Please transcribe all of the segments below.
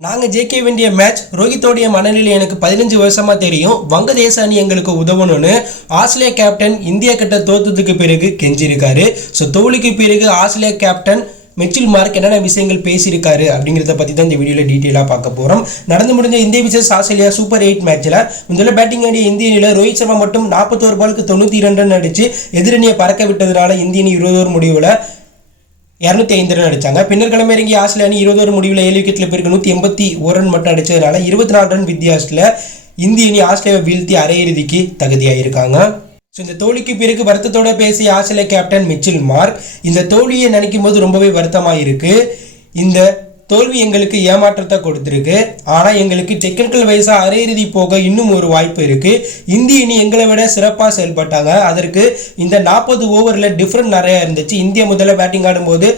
நாங்கள் ஜெயிக்க வேண்டிய மேட்ச் ரோஹித்தோடைய மனநிலை எனக்கு பதினஞ்சு வருஷமாக தெரியும். வங்கதேச அணி எங்களுக்கு உதவணும்னு ஆஸ்திரேலிய கேப்டன் இந்தியா கிட்ட தோத்ததுக்கு பிறகு கெஞ்சிருக்காரு. ஸோ தோழிக்கு பிறகு ஆஸ்திரேலியா கேப்டன் மெச்சில் மார்க் என்னென்ன விஷயங்கள் பேசியிருக்காரு அப்படிங்கிறத பற்றி தான் இந்த வீடியோவில் டீட்டெயிலாக பார்க்க போகிறோம் நடந்து முடிஞ்ச இந்திய விசஸ் ஆஸ்திரேலியா சூப்பர் எயிட் மேட்ச்சில் முதல்ல பேட்டிங் ஆடிய இந்திய அணியில் ரோஹித் சர்மா மட்டும் நாற்பத்தோரு பாலுக்கு தொண்ணூற்றி இரண்டு ரன் எதிரணியை பறக்க விட்டதுனால இந்திய அணி இருபதோர் முடிவில் இரநூத்தி ஐந்து ரன் அடிச்சாங்க. பின்னர் கிளம்பி ஆஸ்திரேலிய அணி இருபது ஓவர் முடிவில் ஏழு விக்கெட்டில் பிறகு நூற்றி எண்பத்தி ஒரு ரன் மட்டும் அடித்ததுனால இருபத்தி நாலு ரன் வித்தியாசத்தில் இந்திய அணி ஆஸ்திரேலியாவை வீழ்த்தி அரையிறுதிக்கு தகுதியாயிருக்காங்க. ஸோ இந்த தோல்விக்கு பிறகு வருத்தத்தோட பேசிய ஆஸ்திரேலிய கேப்டன் மிச்சில் மார்க் இந்த தோல்வியை நினைக்கும் போது ரொம்பவே வருத்தமாக இருக்குது இந்த தோல்வி எங்களுக்கு ஏமாற்றத்தை கொடுத்துருக்கு. ஆனால் எங்களுக்கு டெக்னிக்கல் வைஸாக அரையிறுதி போக இன்னும் ஒரு வாய்ப்பு இருக்குது இந்திய அணி எங்களை விட சிறப்பாக செயல்பட்டாங்க. அதற்கு இந்த நாற்பது ஓவரில் டிஃப்ரெண்ட் நிறையா இருந்துச்சு. இந்தியா முதல்ல பேட்டிங் ஆடும்போது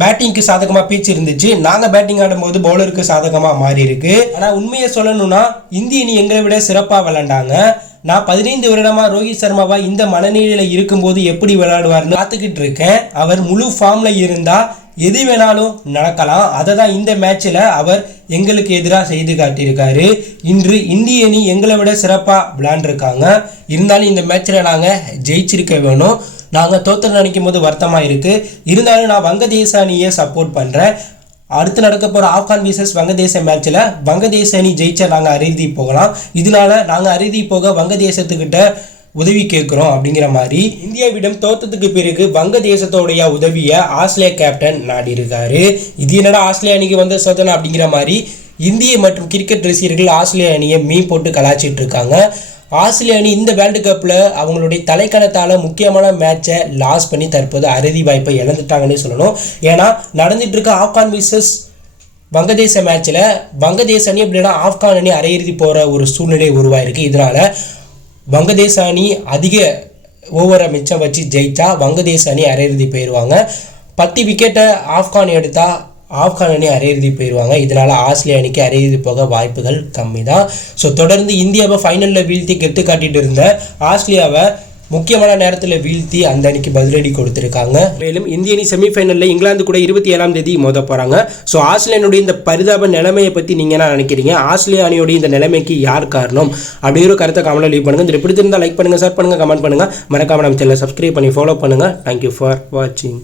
பேட்டிங்க்கு சாதகமாக பீச் இருந்துச்சு. நாங்கள் பேட்டிங் ஆடும்போது பவுலருக்கு சாதகமாக மாறி இருக்கு ஆனால் உண்மையை சொல்லணும்னா இந்திய அணி எங்களை விட சிறப்பாக விளாண்டாங்க நான் பதினைந்து வருடமா ரோஹித் சர்மாவா இந்த மனநிலையில இருக்கும்போது எப்படி விளையாடுவார்னு பார்த்துக்கிட்டு இருக்கேன். அவர் முழு ஃபார்ம்ல இருந்தா எது வேணாலும் நடக்கலாம். அதை தான் இந்த மேட்ச்சில் அவர் எங்களுக்கு எதிராக செய்து காட்டியிருக்காரு. இன்று இந்திய அணி எங்களை விட சிறப்பாக விளாண்டுருக்காங்க இருந்தாலும் இந்த மேட்ச்சில் நாங்கள் ஜெயிச்சிருக்க வேணும். நாங்கள் தோற்று நினைக்கும் போது வருத்தமாக இருக்குது இருந்தாலும் நான் வங்கதேச அணியை சப்போர்ட் பண்ணுறேன் அடுத்து நடக்க போகிற ஆப்கான் விசஸ் வங்கதேச மேட்ச்சில் வங்கதேச அணி ஜெயிச்சா நாங்கள் அறுதி போகலாம். இதனால நாங்கள் அறுதி போக வங்கதேசத்துக்கிட்ட உதவி கேட்குறோம் அப்படிங்கிற மாதிரி இந்தியாவிடம் தோத்ததுக்கு பிறகு வங்கதேசத்தோடைய உதவியை ஆஸ்திரேலியா கேப்டன் நாடியிருக்காரு. இது என்னடா ஆஸ்திரேலியா அணிக்கு வந்த சோதனை அப்படிங்கிற மாதிரி இந்திய மற்றும் கிரிக்கெட் ரசிகர்கள் ஆஸ்திரேலியா அணியை மீன் போட்டு கலாச்சிட்டு இருக்காங்க. ஆஸ்திரேலிய அணி இந்த வேர்ல்டு கப்பில் அவங்களுடைய தலைக்கணத்தால் முக்கியமான மேட்சை லாஸ் பண்ணி தற்போது அறுதி வாய்ப்பை இழந்துட்டாங்கன்னே சொல்லணும். ஏன்னா நடந்துட்டு இருக்க ஆப்கான் விசஸ் வங்கதேச மேட்ச்சில் வங்கதேச அணி அப்படின்னா ஆப்கான் அணி அரையிறுதி போகிற ஒரு சூழ்நிலை உருவாயிருக்கு. இதனால் வங்கதேச அணி அதிக ஓவரை மிச்சம் வச்சு ஜெயித்தா வங்கதேச அணி அரையிறுதி போயிடுவாங்க பத்து விக்கெட்டை ஆப்கான் எடுத்தா ஆப்கான் அணி அரையிறுதி போயிடுவாங்க இதனால் ஆஸ்திரேலிய அணிக்கு அரையிறுதி போக வாய்ப்புகள் கம்மி தான் ஸோ தொடர்ந்து இந்தியாவை ஃபைனலில் வீழ்த்தி கெத்து காட்டிகிட்டு இருந்த ஆஸ்திரேலியாவை முக்கியமான நேரத்தில் வீழ்த்தி அந்த அணிக்கு பதிலடி கொடுத்துருக்காங்க. மேலும் இந்திய அணி செமிஃபைனலில் இங்கிலாந்து கூட இருபத்தி ஏழாம் தேதி மோத போகிறாங்க ஸோ ஆஸ்திரேலியனுடைய இந்த பரிதாப நிலைமையை பற்றி நீங்கள் என்ன நினைக்கிறீங்க? ஆஸ்திரேலியா அணியோடைய இந்த நிலைமைக்கு யார் காரணம்? அப்படிங்கிற கருத்தை கமெண்ட்ல லீவ் பண்ணுங்கள் இது இருந்தால் லைக் பண்ணுங்கள் ஷேர் பண்ணுங்கள் கமெண்ட் பண்ணுங்கள் மறக்காம நம்ம சேனலை சப்ஸ்கிரைப் பண்ணி ஃபாலோ பண்ணுங்கள் தேங்க்யூ ஃபார் வாட்சிங்